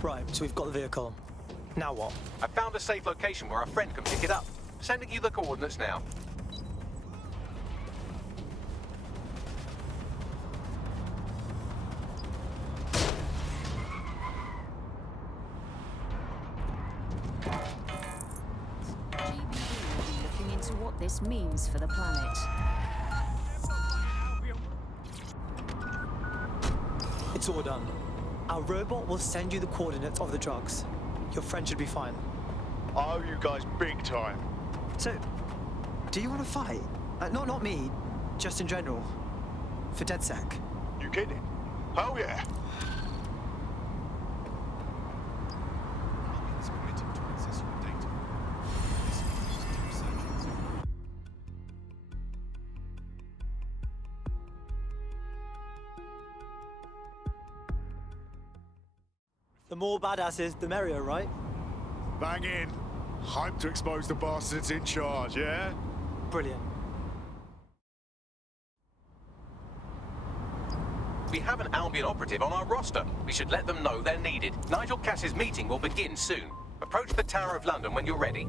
Right, so we've got the vehicle. Now what? I found a safe location where our friend can pick it up. Sending you the coordinates now. GBE will be looking into what this means for the planet. It's all done. Our robot will send you the coordinates of the drugs. Your friend should be fine. I owe you guys big time. So, do you want to fight? Not me, just in general. For DedSec. You kidding? Hell yeah. The more badasses, the merrier, right? Bang in. Hype to expose the bastards in charge, yeah? Brilliant. We have an Albion operative on our roster. We should let them know they're needed. Nigel Cass's meeting will begin soon. Approach the Tower of London when you're ready.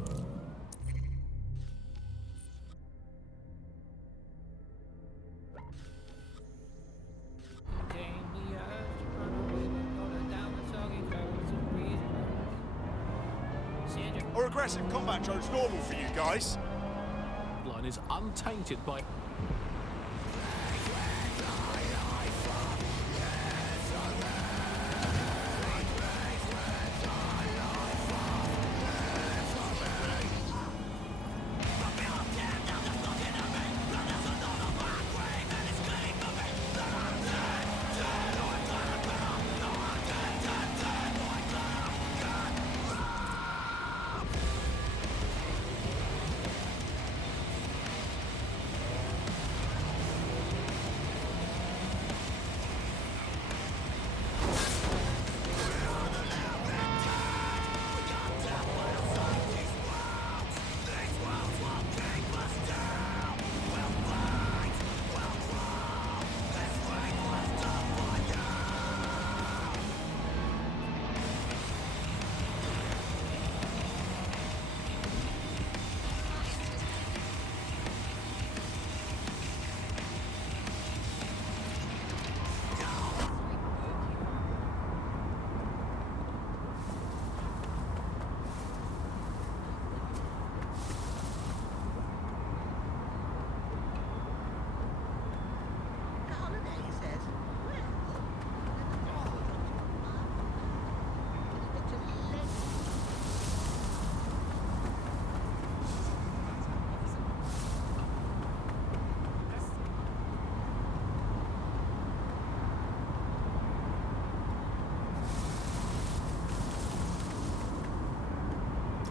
Or aggressive combat drone's normal for you guys? Line is untainted by...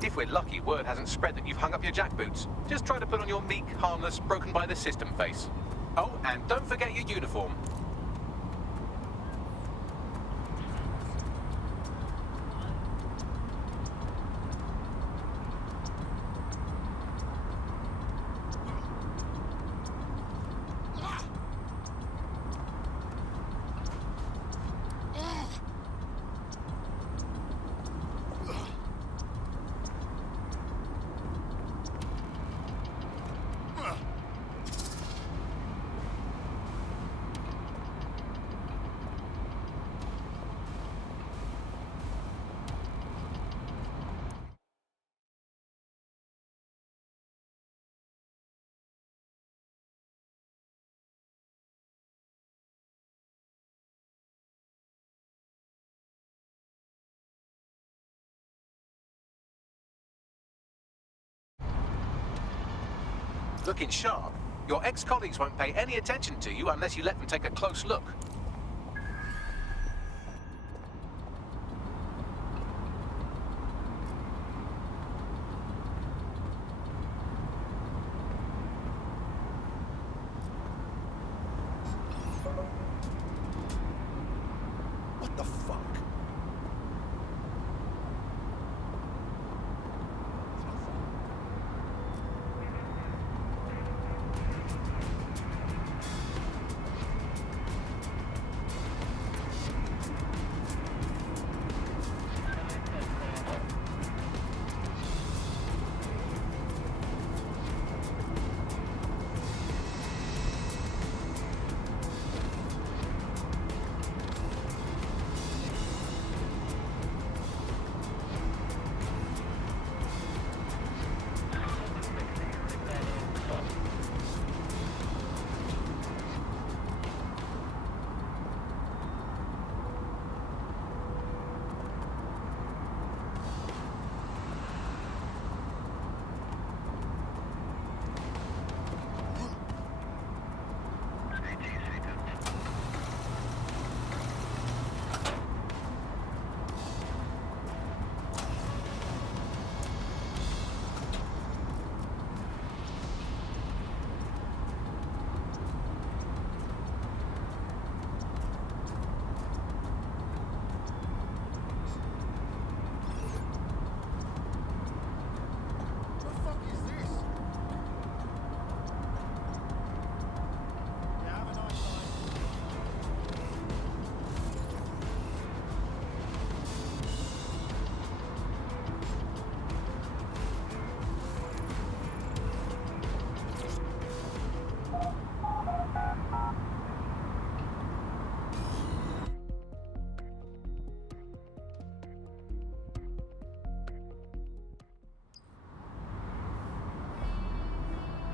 If we're lucky, word hasn't spread that you've hung up your jackboots. Just try to put on your meek, harmless, broken by the system face. Oh, and don't forget your uniform. Looking sharp. Your ex-colleagues won't pay any attention to you unless you let them take a close look. What the fuck?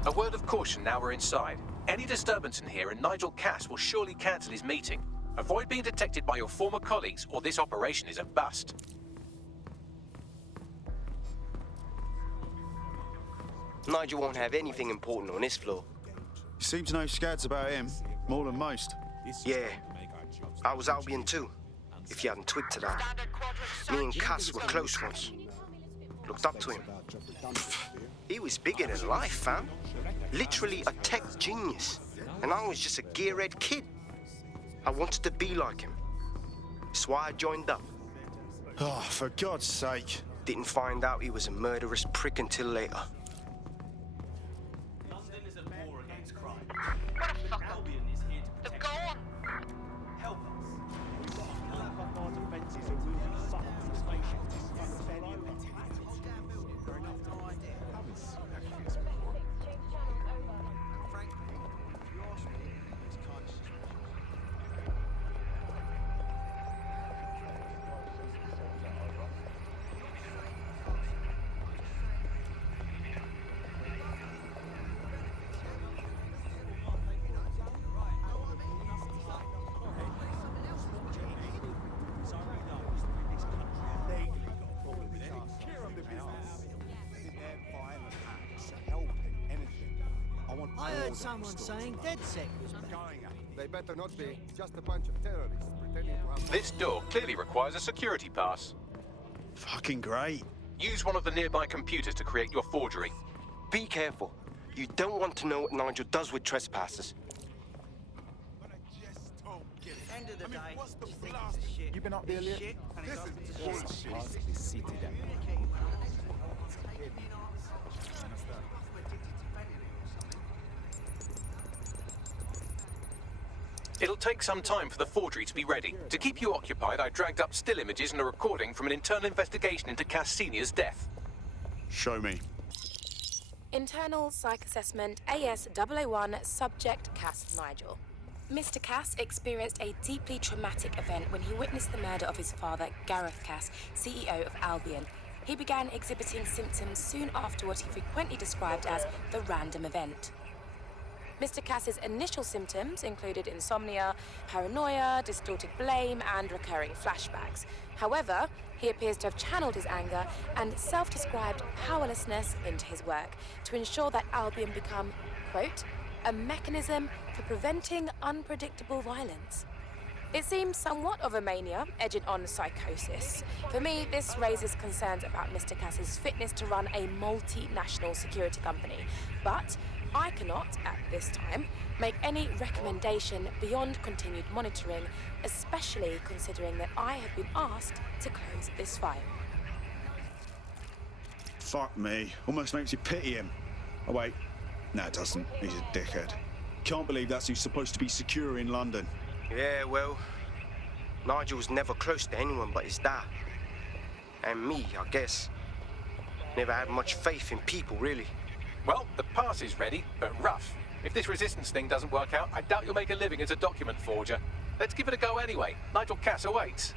A word of caution now we're inside. Any disturbance in here and Nigel Cass will surely cancel his meeting. Avoid being detected by your former colleagues or this operation is a bust. Nigel won't have anything important on this floor. You seem to know scads about him, more than most. Yeah, I was Albion too, if you hadn't twigged to that. Me and Cass were close once. Looked up to him. He was bigger than life, fam. Literally a tech genius. And I was just a gearhead kid. I wanted to be like him. That's why I joined up. Oh, for God's sake. Didn't find out he was a murderous prick until later. London is at war against crime. What a fucker. Albion is here to protect. Go on. Help us. We've got to pull up our defences or we'll be sucked from the spaceship. I heard someone saying DedSec was going at. They better not be. Just a bunch of terrorists pretending to have... This door clearly requires a security pass. Fucking great. Use one of the nearby computers to create your forgery. Be careful. You don't want to know what Nigel does with trespassers. end of the day. What's the blast shit? You been up there, Elliot? Shit, and it's This is shit. It'll take some time for the forgery to be ready. To keep you occupied, I dragged up still images and a recording from an internal investigation into Cass Sr.'s death. Show me. Internal Psych Assessment AS001 Subject Cass Nigel. Mr. Cass experienced a deeply traumatic event when he witnessed the murder of his father, Gareth Cass, CEO of Albion. He began exhibiting symptoms soon after what he frequently described as the random event. Mr. Cass's initial symptoms included insomnia, paranoia, distorted blame, and recurring flashbacks. However, he appears to have channeled his anger and self-described powerlessness into his work to ensure that Albion become, quote, a mechanism for preventing unpredictable violence. It seems somewhat of a mania, edging on psychosis. For me, this raises concerns about Mr. Cass's fitness to run a multinational security company. But I cannot, at this time, make any recommendation beyond continued monitoring, especially considering that I have been asked to close this file. Fuck me. Almost makes you pity him. Oh, wait. No, it doesn't. He's a dickhead. Can't believe that's who's supposed to be secure in London. Yeah, well, Nigel was never close to anyone but his dad. And me, I guess. Never had much faith in people, really. Well, the pass is ready, but rough. If this resistance thing doesn't work out, I doubt you'll make a living as a document forger. Let's give it a go anyway. Nigel Cass awaits.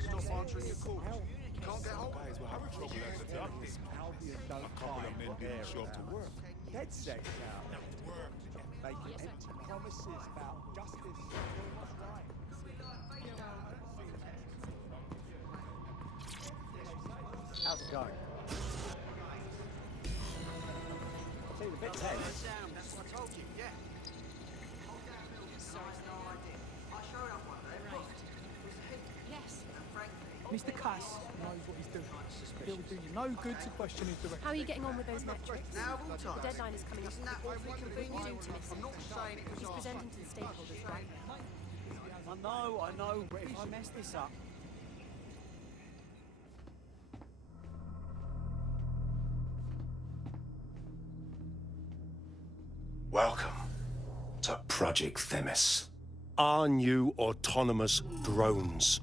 Stop answering your calls. Can't get hold of guys will have trouble at the top. Albion don't A couple of men didn't show up to work. DedSec now. Making empty promises about justice and what's right. How's it going? Seems a bit tense. That's what I told you, yeah. Yes. Mr. Cass knows what he's doing. It'll do you no good to question his direction. How are you getting on with those metrics? Now of all The times. deadline is coming up. Isn't that What overly are you convenient? due to miss I'm it? not saying it was He's our presenting to the stakeholders right now. I know, but if I mess this up... Welcome to Project Themis. Our new autonomous drones.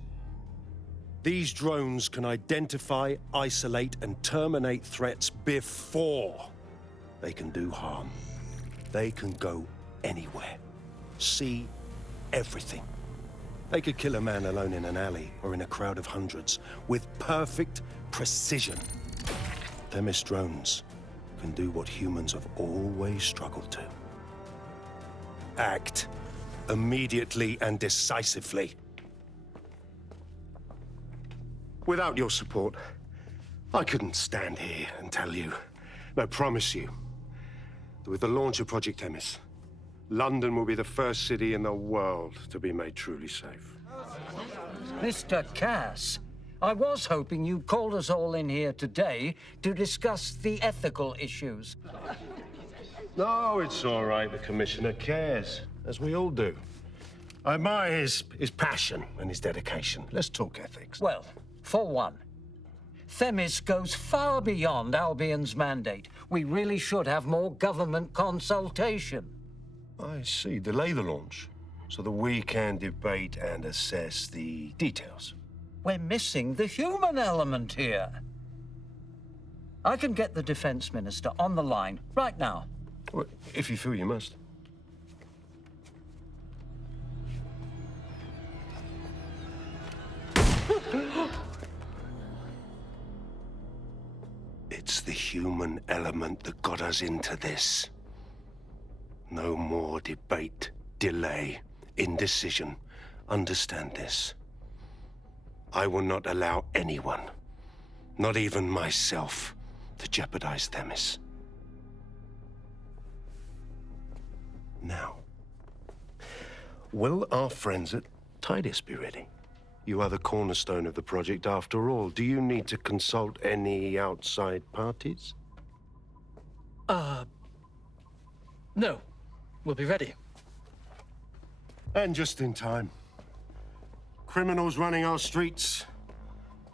These drones can identify, isolate, and terminate threats before they can do harm. They can go anywhere, see everything. They could kill a man alone in an alley or in a crowd of hundreds with perfect precision. Themis drones can do what humans have always struggled to. Act immediately and decisively. Without your support, I couldn't stand here and tell you, no, promise you, that with the launch of Project Themis, London will be the first city in the world to be made truly safe. Mr. Cass, I was hoping you'd called us all in here today to discuss the ethical issues. No, it's all right. The Commissioner cares, as we all do. I admire his passion and his dedication. Let's talk ethics. Well, for one, Themis goes far beyond Albion's mandate. We really should have more government consultation. I see. Delay the launch so that we can debate and assess the details. We're missing the human element here. I can get the Defense Minister on the line right now. Well, if you feel you must. It's the human element that got us into this. No more debate, delay, indecision. Understand this. I will not allow anyone, not even myself, to jeopardize Themis. Now, will our friends at Tidus be ready? You are the cornerstone of the project after all. Do you need to consult any outside parties? No. We'll be ready. And just in time. Criminals running our streets.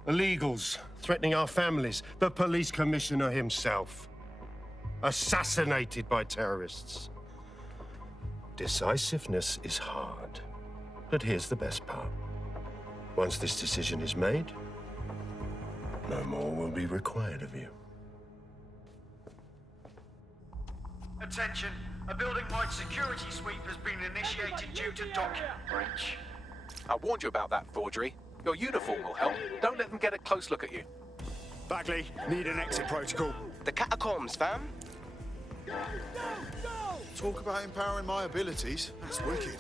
Illegals threatening our families. The police commissioner himself. Assassinated by terrorists. Decisiveness is hard. But here's the best part. Once this decision is made, no more will be required of you. Attention, a building-wide security sweep has been initiated due to document breach. I warned you about that forgery. Your uniform will help. Don't let them get a close look at you. Bagley, need an exit protocol. The catacombs, fam. Talk about empowering my abilities. That's wicked.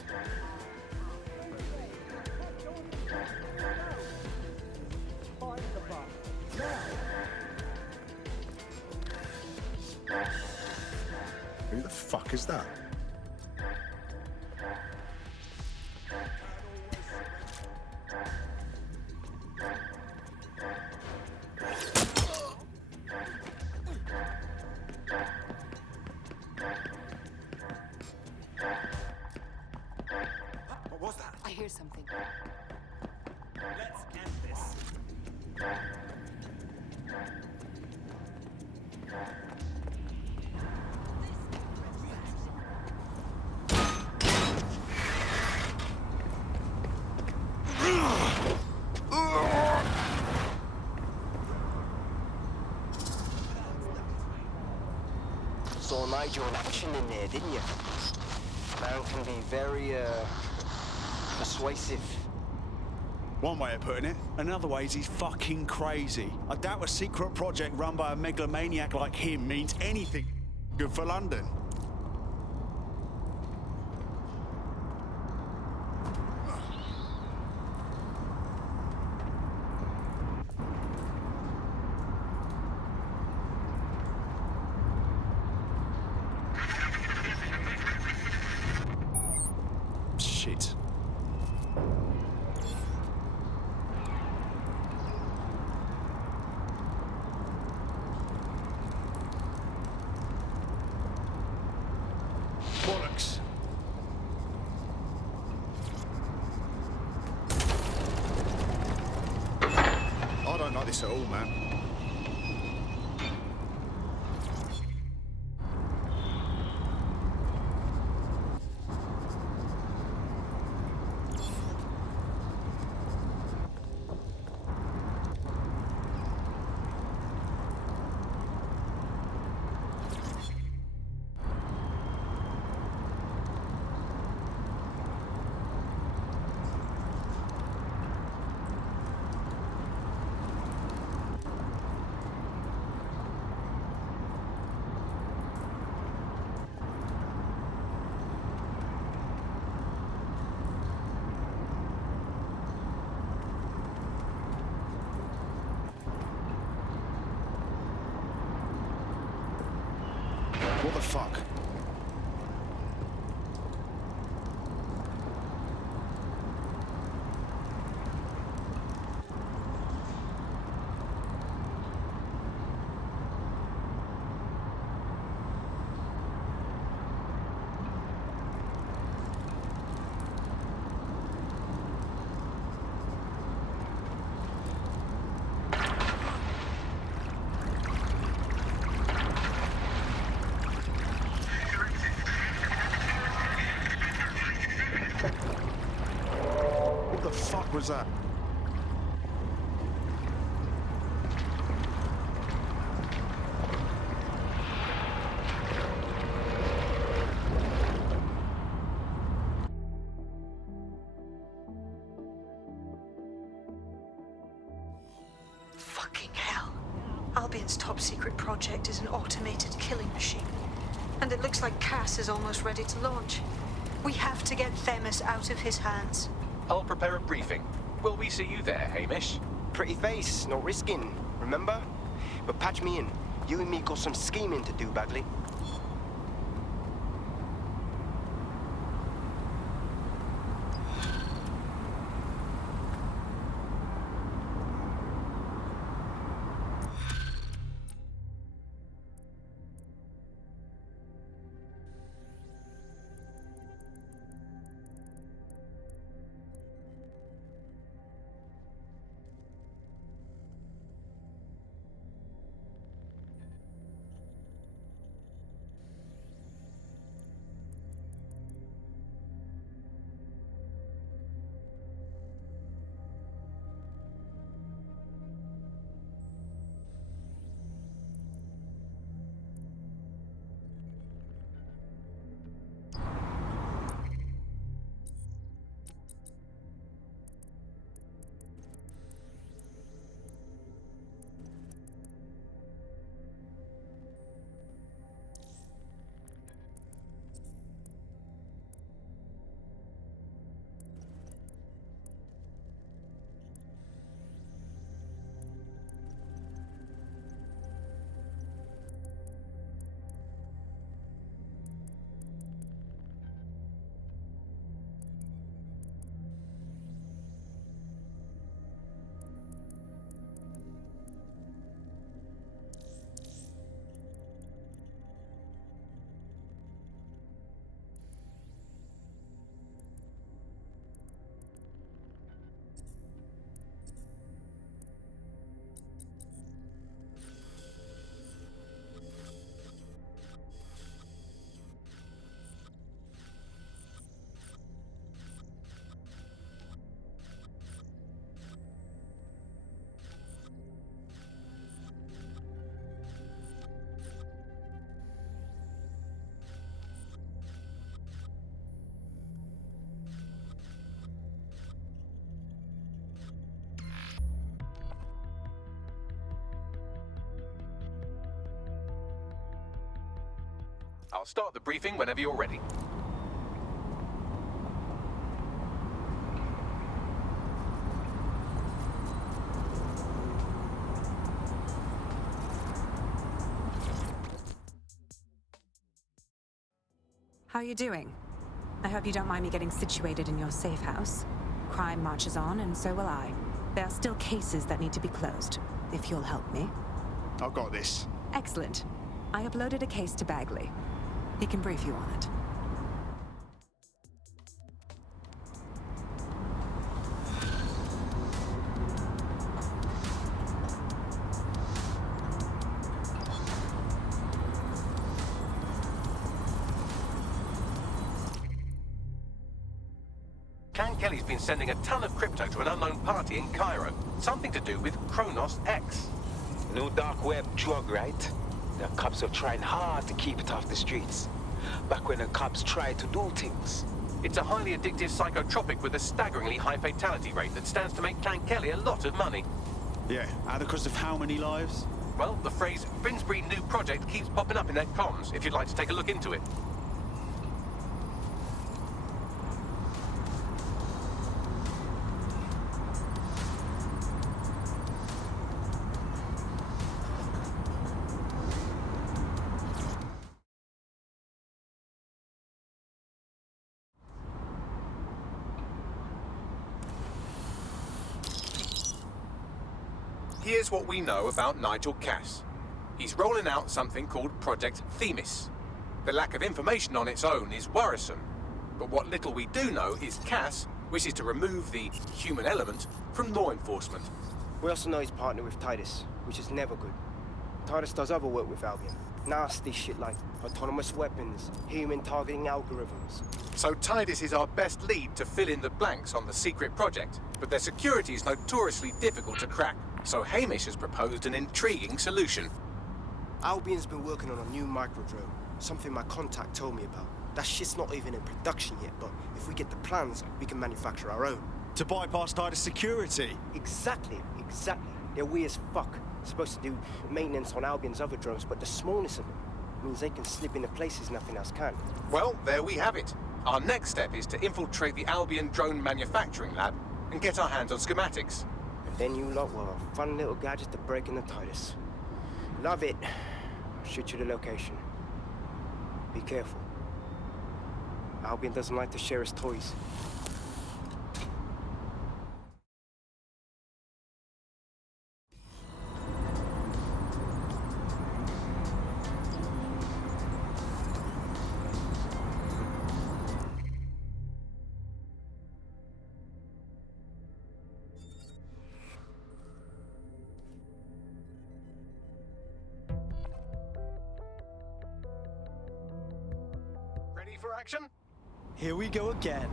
Who the fuck is that? What was that? I hear something. Let's end this. Saw Nigel in action in there, didn't you? Man can be very, persuasive. One way of putting it. Another way is he's fucking crazy. I doubt a secret project run by a megalomaniac like him means anything good for London. Shit. Bollocks. I don't like this at all, man. What the fuck? What the fuck was that? Fucking hell. Albion's top secret project is an automated killing machine. And it looks like Cass is almost ready to launch. We have to get Themis out of his hands. I'll prepare a briefing. Will we see you there, Hamish? Pretty face, no risking, remember? But patch me in. You and me got some scheming to do, Bagley. I'll start the briefing whenever you're ready. How are you doing? I hope you don't mind me getting situated in your safe house. Crime marches on, and so will I. There are still cases that need to be closed, if you'll help me. I've got this. Excellent. I uploaded a case to Bagley. He can brief you on it. Clan Kelly's been sending a ton of crypto to an unknown party in Cairo. Something to do with Kronos X. New dark web drug, right? The cops are trying hard to keep it off the streets. Back when the cops tried to do things. It's a highly addictive psychotropic with a staggeringly high fatality rate that stands to make Clan Kelly a lot of money. Yeah, at the cost of how many lives? Well, the phrase Finsbury New Project keeps popping up in their comms, if you'd like to take a look into it. Here's what we know about Nigel Cass. He's rolling out something called Project Themis. The lack of information on its own is worrisome, but what little we do know is Cass wishes to remove the human element from law enforcement. We also know he's partnered with Titus, which is never good. Titus does other work with Albion. Nasty shit like autonomous weapons, human targeting algorithms. So Titus is our best lead to fill in the blanks on the secret project, but their security is notoriously difficult to crack. So Hamish has proposed an intriguing solution. Albion's been working on a new microdrone, something my contact told me about. That shit's not even in production yet, but if we get the plans, we can manufacture our own. To bypass Titus security? Exactly. They're weird as fuck. Supposed to do maintenance on Albion's other drones, but the smallness of them means they can slip into places nothing else can. Well, there we have it. Our next step is to infiltrate the Albion drone manufacturing lab and get our hands on schematics. And then you lot will have a fun little gadget to break into Titus. Love it. I'll shoot you the location. Be careful. Albion doesn't like to share his toys. Ready for action? Here we go again.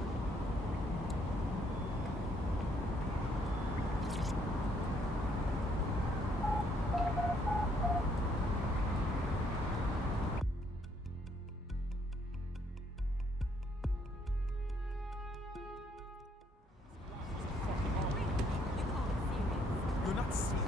You're not serious.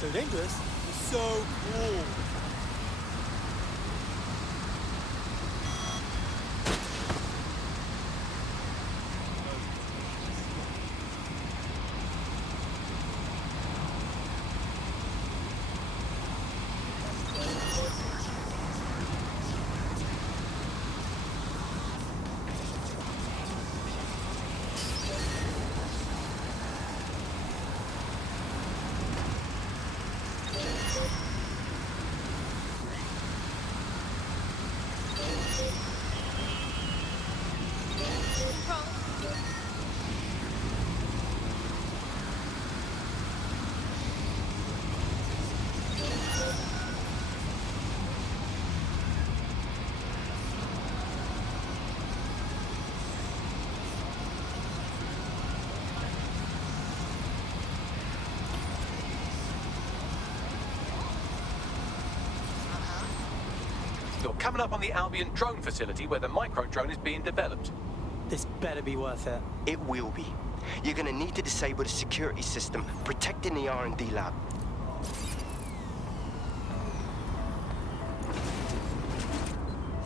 So dangerous, but so cool. You're coming up on the Albion drone facility where the micro drone is being developed. This better be worth it. It will be. You're gonna need to disable the security system protecting the R&D lab.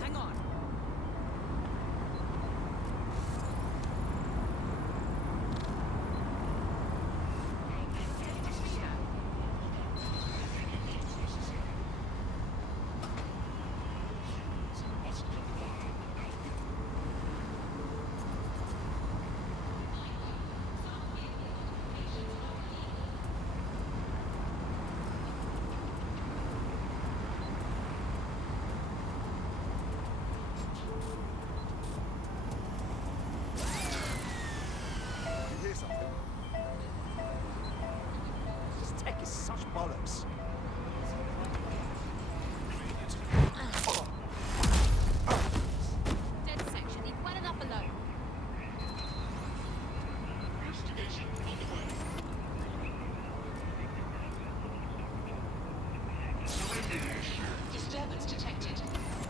Hang on. You hear something? This tech is such bollocks. Dead section. Leave well enough alone. Disturbance detected.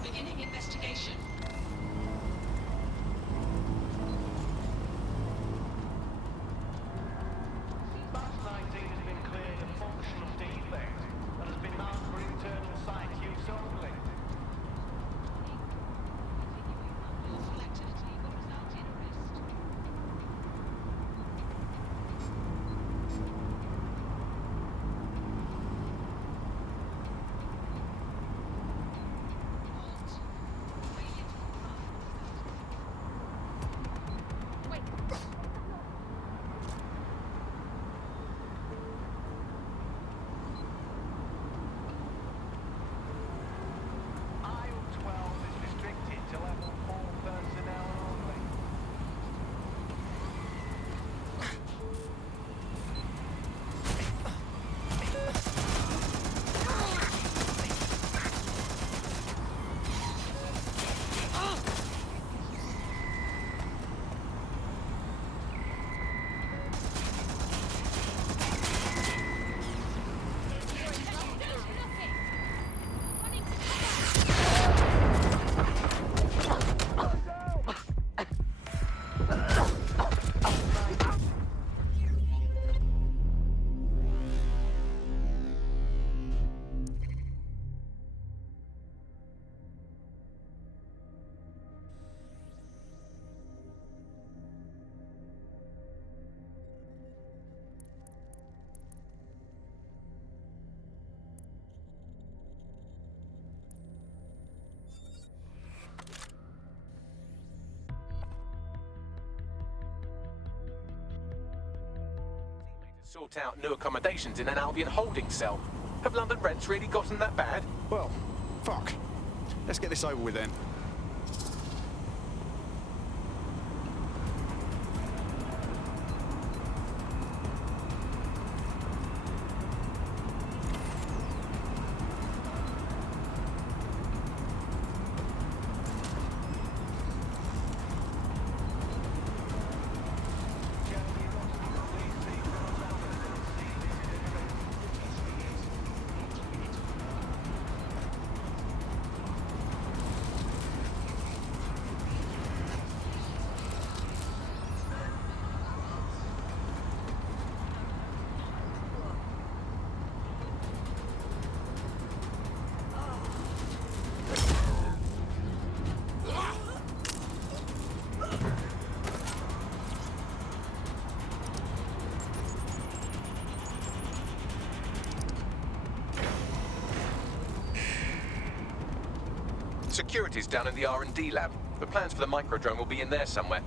Beginning investigation. Bus 19 has been cleared of functional defect and has been marked for internal site use only. Aisle 12 is restricted to level 4 personnel only. Sort out new accommodations in an Albion holding cell. Have London rents really gotten that bad? Well, fuck. Let's get this over with then. Security's down in the R&D lab. The plans for the microdrone will be in there somewhere.